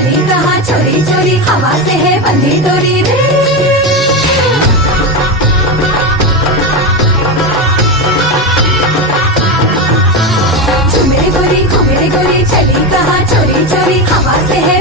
चली कहाँ चोरी चोरी, हवा से है बंधी डोरी रे। झूमे गोरी घूमे गोरी, चली कहाँ चोरी चोरी, हवा से है